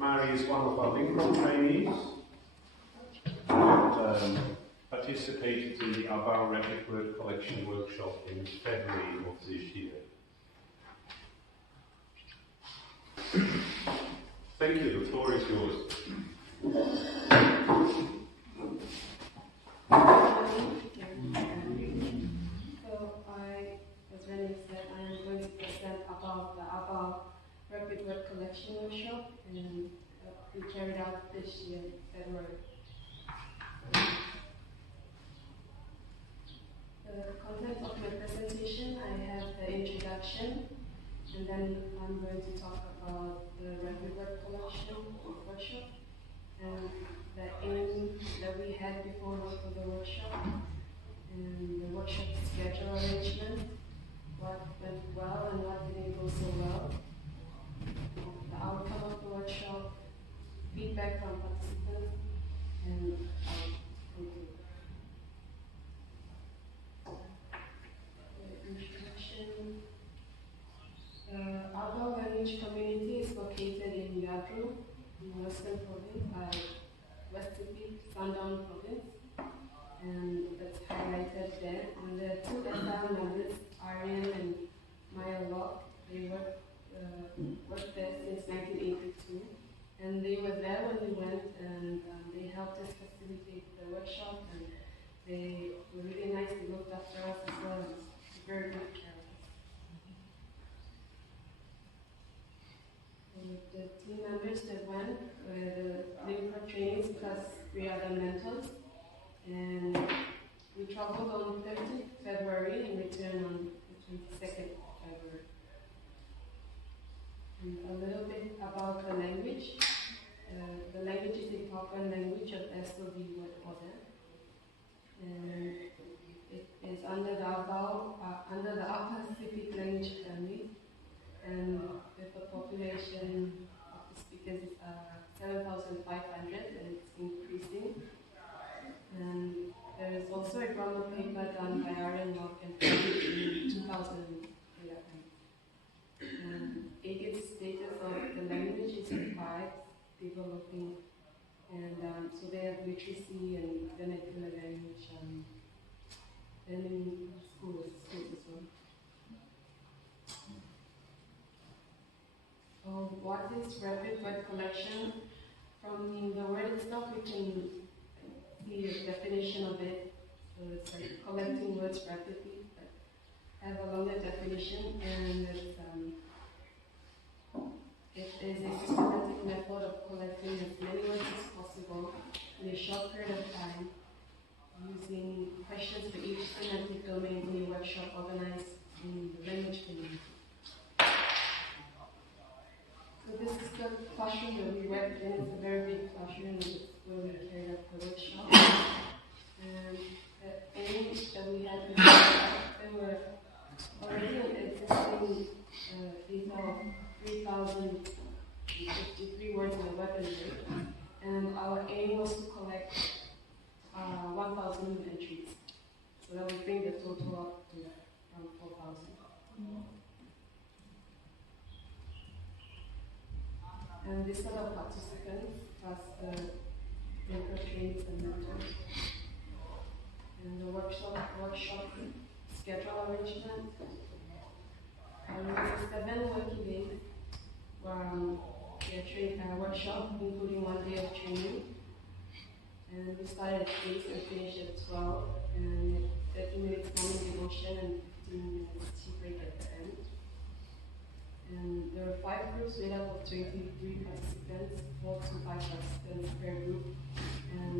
Mary is one of our Linguist trainees and participated in the Our Rapid Word Collection workshop in February of this year. Thank you, the floor is yours. As Renee said, I am going to present about the Our Rapid Word Collection workshop, and we carried out this year in February. The content of my presentation, I have the introduction, and then I'm going to talk about the Rapid Word Collection workshop, and the aim that we had before for the workshop, and the workshop schedule arrangement, what went well and what didn't go so well, the outcome of the workshop, feedback from participants, and conclude. The introduction. The Aba language community is located in Yadru, in Western Province, West Sundown Province, and that's highlighted there. And the two SR members, Aryan and Maya Locke, they worked there since 1982. And they were there when we went, and they helped us facilitate the workshop, and they were really nice. They looked after us as well, and very good care of us. And the team members that went were the Linguist trainees plus 3 other mentors. And we traveled on 30th February and returned on the 22nd February. And a little bit about the language. The language is a Papuan language of SOV word order. And it is under the Upper Pacific language family, and with a population of the speakers 7,500, and it's increasing. And there is also a grammar paper done by Aryan Locke and published in 2011. And Agate status of the language is 5, developing, and so they have literacy and vernacular language and in schools as well. So what is rapid word collection? From the word itself, we can see a definition of it. So it's like collecting words rapidly, but have a longer definition, and it is a systematic method of collecting as many words as possible in a short period of time, using questions for each semantic domain in a workshop organized in the language community. So this is the classroom that we worked in. It's a very big classroom where we carried out the workshop. And the aim that we had before, there were already an existing data of 3,053 words in the web entry, and our aim was to collect 1,000 entries. So that would bring the total up to around 4,000. And this set of participants plus the Linguist trainees and mentors. And the workshop schedule arrangement. And it was 7 working days workshop, including 1 day of training. And we started at 8 and finished at 12, and 30 minutes morning devotion and 15 minutes tea break at the end. And there were 5 groups made up of 23 participants, 4 to 5 participants per group, and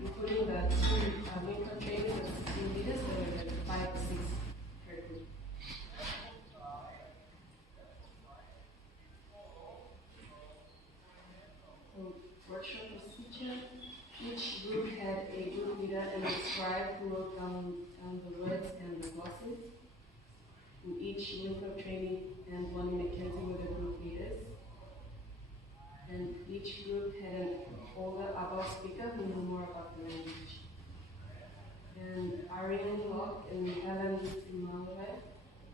including the 2 Linguist trainers and 16 leaders, there were 5 to 6 per group. So, workshop procedure. Each group had a group leader and a scribe who wrote down the words and the glosses. And each Linguist trainee and one Mackenzie were the group leaders. And each group had an older Aba speaker who knew more about the language. And Aryan Locke and Helen Malwe,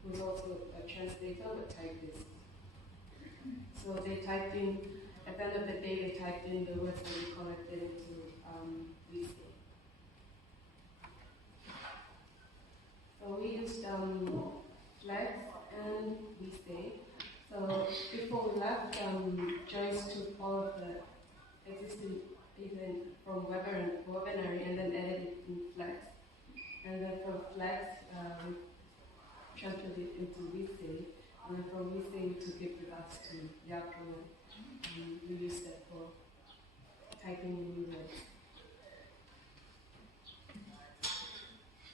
who was also a translator, but typist. So So they typed in, at the end of the day, they typed in the words that we collected into Linguistic. So we used Flex and Linguistic. So before we left, Joyce took all of the existing data from Webinary and then edited it in Flex. And then from Flex, we transferred it into Linguistic. And then from Linguistic, we took it with us to Yahoo. And we used that for typing in new words.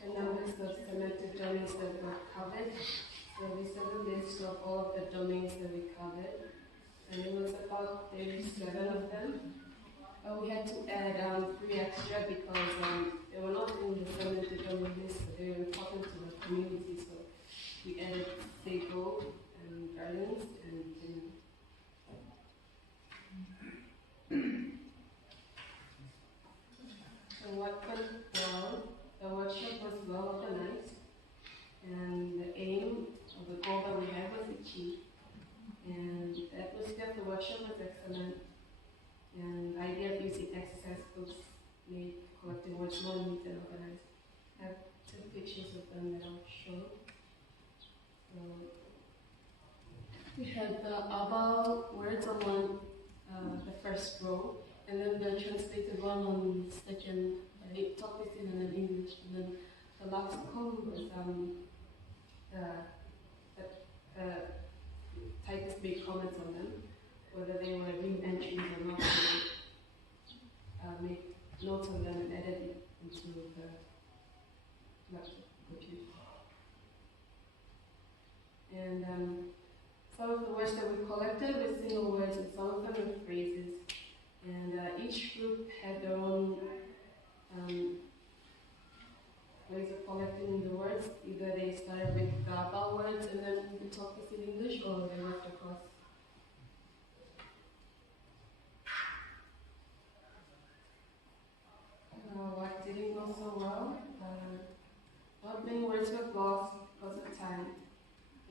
And now list of semantic domains that were covered. So we set a list of all of the domains that we covered. And it was about 37 of them. But we had to add 3 extra because they were not in the semantic domain list, but they were important to the community. So we added Sego and Gardens and So what went well, the workshop was well organized, and the aim of the goal that we had was achieved. And the atmosphere of the workshop was excellent, and the idea of using exercise books made collecting words more neat and organized. I have 2 pictures of them that I'll show. So we had the about words on the first row, and then the translated one on the second. It talked it in English, and then the last column was typists made comments on them, whether they were real entries or not. They made notes on them and edited it into the computer. And some of the words that we collected were single words, and some of them were phrases. And each group had their own ways of collecting the words. Either they started with the about words and then we talked this in English, or they worked across. What didn't go so well? Not many words were lost because of time.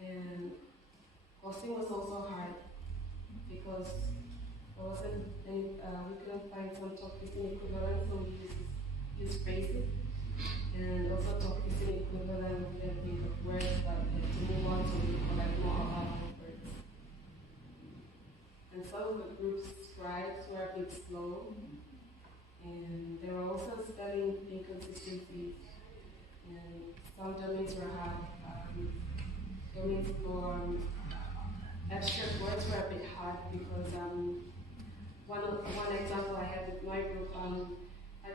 And glossing was also hard because there wasn't any, we couldn't find some talk-listening equivalent, so we used phrases. And also talk-listening equivalent can be the words that had to move on so we collect more about words. And some of the group's scribes were a bit slow, and they were also spelling inconsistencies. And some domains were hard. Domains for abstract words were a bit hard because one example I had with my group, I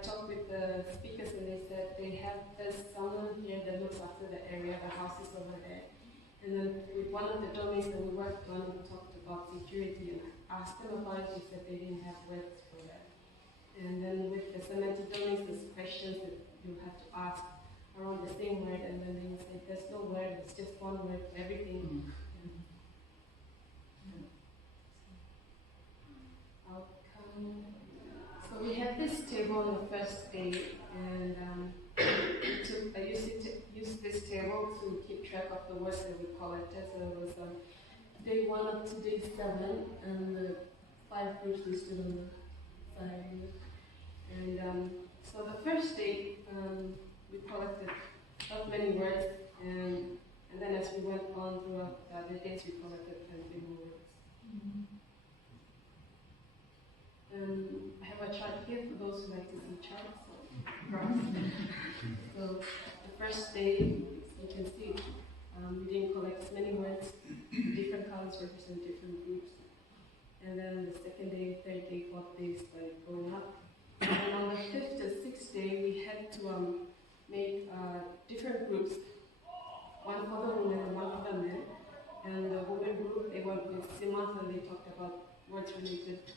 talked with the speakers and they said there's someone here that looks after the area, the house is over there. And then with one of the domains that we worked on, we talked about security and I asked them about it, they said they didn't have words for that. And then with the semantic domains, there's questions that you have to ask around the same word, and then they would say there's no word, it's just one word for everything. So we had this table on the first day, and I used this table to keep track of the words that we collected. So it was day 1 up to day 7, and the 5 groups listed on the side. And so the first day, we collected not many words, and then as we went on throughout the other days, we collected plenty more words. I have a chart here for those who like to see charts. So the first day, you can see we didn't collect as many words. Different colors represent different groups. And then the second day, third day, fourth day started going up. And on the 5th to 6th day, we had to make different groups, one for the women and one for the men. And the women group, they went with Simas and they talked about words related to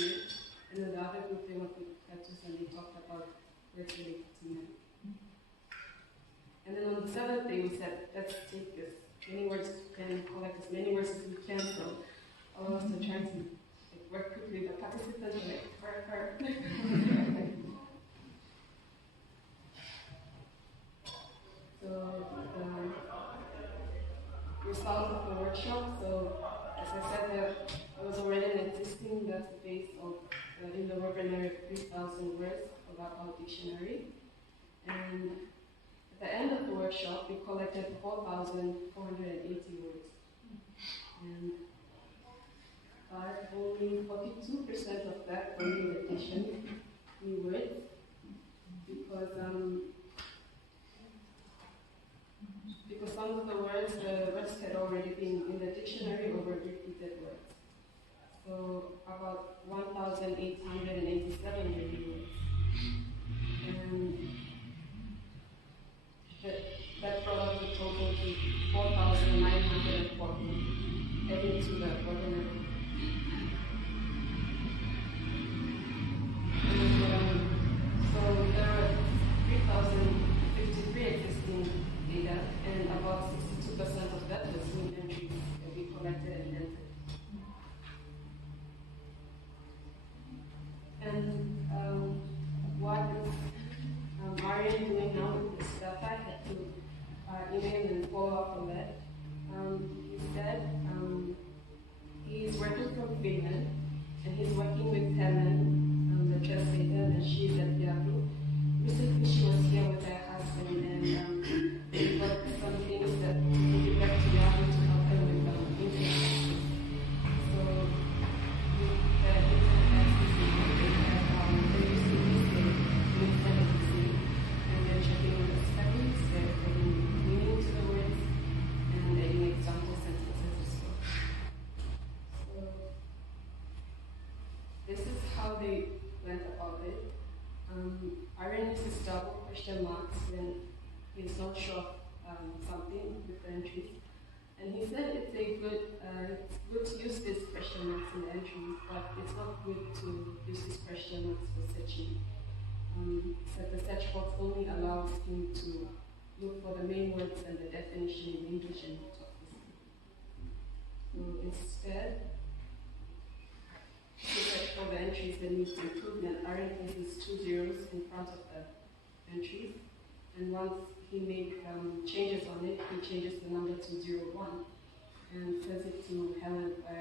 women. And then the other group, they went with Katus and they talked about words related to men. And then on the 7th day, we said, let's take this many words and collect as many words as we can. So all of us are trying to work quickly. The participants were like, So the result of the workshop, so as I said, there was database of in the vocabulary of 3,000 words of our dictionary. And at the end of the workshop, we collected 4,480 words. And only 42% of that were new addition, new words, because some of the words had already been in the dictionary or were repeated words. So about 1,887 new words. And that brought up the total to 4,940, adding to the ordinary. So there are 3,053 existing data, and about 62% of that was new entries that we collected and entered. And what is Marian doing now with this data? I had to email and follow up on that. He said he is working from Finland, and he's working with Helen, the translator, and she's at Yahoo. Recently, she was here with her husband, and they got some things that we get back to Yahoo to help them with internet access. So, with the internet access, they're using this with tendency, and they're checking on the spellings, they're adding meaning to the words, and adding example sentences as well. So, this is how they went about it. Aaron uses double question marks when he's not sure of something with the entries. And he said it's good to use these question marks in the entries, but it's not good to use these question marks for searching. So the search box only allows him to look for the main words and the definition in English and not obviously. So instead, to search for the entries that need improvement, Aaron places 2 zeros in front of the entries, and once he makes changes on it, he changes the number to 01 and sends it to Helen by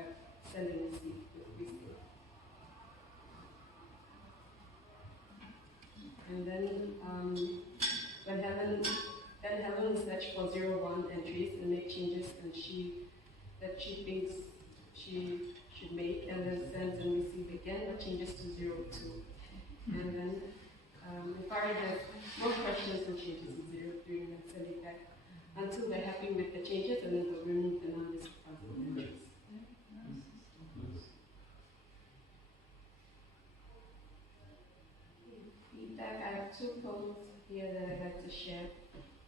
sending a seed with Linguistic. And then when Helen will search for 01 entries and make changes that she thinks she should make, and then sends and receive again what changes to 02. And then if Aaron has more questions, he'll change it to 03 and send it back until they're happy with the changes, and then they'll remove the numbers from the entries. Feedback, I have 2 posts here that I'd like to share.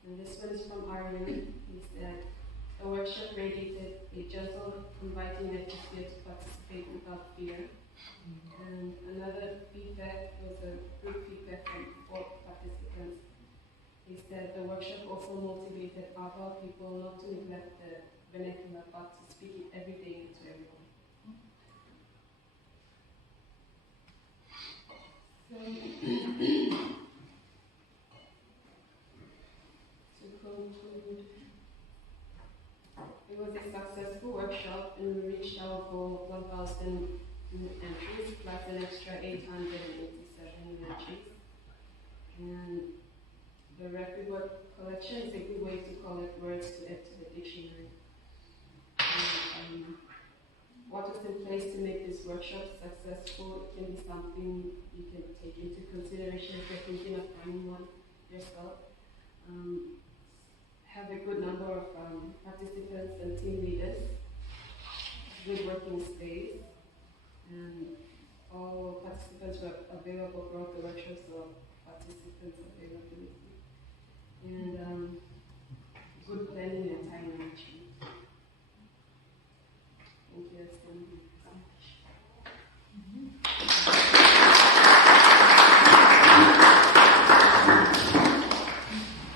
And this one is from Aryan. He said, the workshop radiated a gentle, inviting atmosphere to participate without fear. And another feedback was a group feedback from 4 participants. He said the workshop also motivated other people not to neglect the vernacular but to speak it every day to everyone. So, to conclude, it was a successful workshop, and we reached our goal of 1,000 entries plus an extra 887 entries. And the record word collection is a good way to collect words to add to the dictionary. And, what was in place to make this workshop successful can be something you can take into consideration if you're thinking of finding one yourself. Have a good number of participants and team leaders, good working space, and all participants were available throughout the workshop, so participants availability, and good planning and time management. Thank you, Esther.